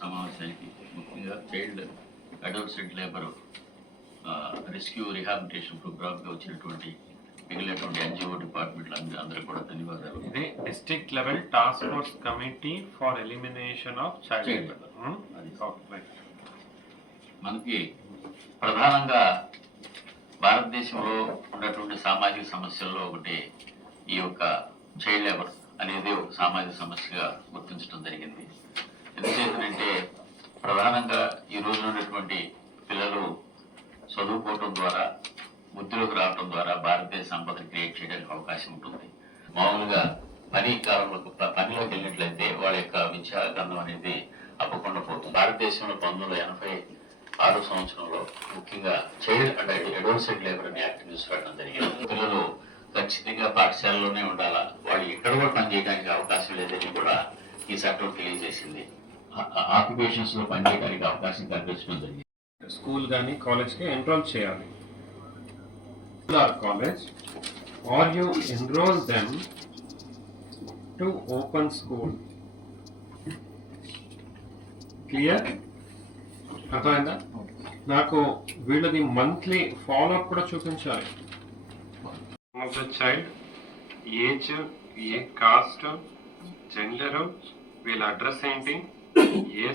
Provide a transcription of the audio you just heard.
సమావేశానికి ముఖ్యంగా child adolescent labour rescue rehabilitation ప్రోగ్రామ్గా వచ్చినటువంటి మిగిలినటువంటి ఎన్జిఓ డిపార్ట్మెంట్లు అందరూ కూడా ధన్యవాదాలు. ఇది district level task force committee for elimination of child labour. మనకి ప్రధానంగా భారతదేశంలో ఉన్నటువంటి సామాజిక సమస్యల్లో ఒకటి ఈ యొక్క చైల్డ్ లేబర్ అనేది ఒక సామాజిక సమస్యగా గుర్తించడం జరిగింది. ఎందుచేతనంటే ప్రధానంగా ఈ రోజు ఉన్నటువంటి పిల్లలు చదువుకోవటం ద్వారా వృద్ధిలోకి రావడం ద్వారా భారతదేశ సంపదను క్రియేట్ చేయడానికి అవకాశం ఉంటుంది. మామూలుగా పనిలోకి వెళ్ళినట్లయితే వాళ్ళ యొక్క విద్యాగంధం అనేది అప్పకుండా పోతుంది. భారతదేశంలో 1986 సంవత్సరంలో ముఖ్యంగా చైల్డ్ అండ్ అడోలసెంట్ లేబర్ అనే యాక్ట్ తీసుకురావడం జరిగింది. పిల్లలు ఖచ్చితంగా పాఠశాలలోనే ఉండాలా, వాళ్ళు ఎక్కడ కూడా పనిచేయడానికి అవకాశం లేదని కూడా ఈ చట్టం తెలియజేసింది. ఆక్యుపేషన్స్ లో పనిచేయడానికి అవకాశం కల్పించడం జరిగింది. స్కూల్ కానీ కాలేజ్కి ఎన్రోల్ చేయాలి. College are you enrol them to open school. Clear? అర్థమైందా? నాకు వీళ్ళది మంత్లీ ఫాలోఅప్ కూడా చూపించాలి. Of the child, age, A cost, gender, వీళ్ళ అడ్రస్ ఏంటి, ఏ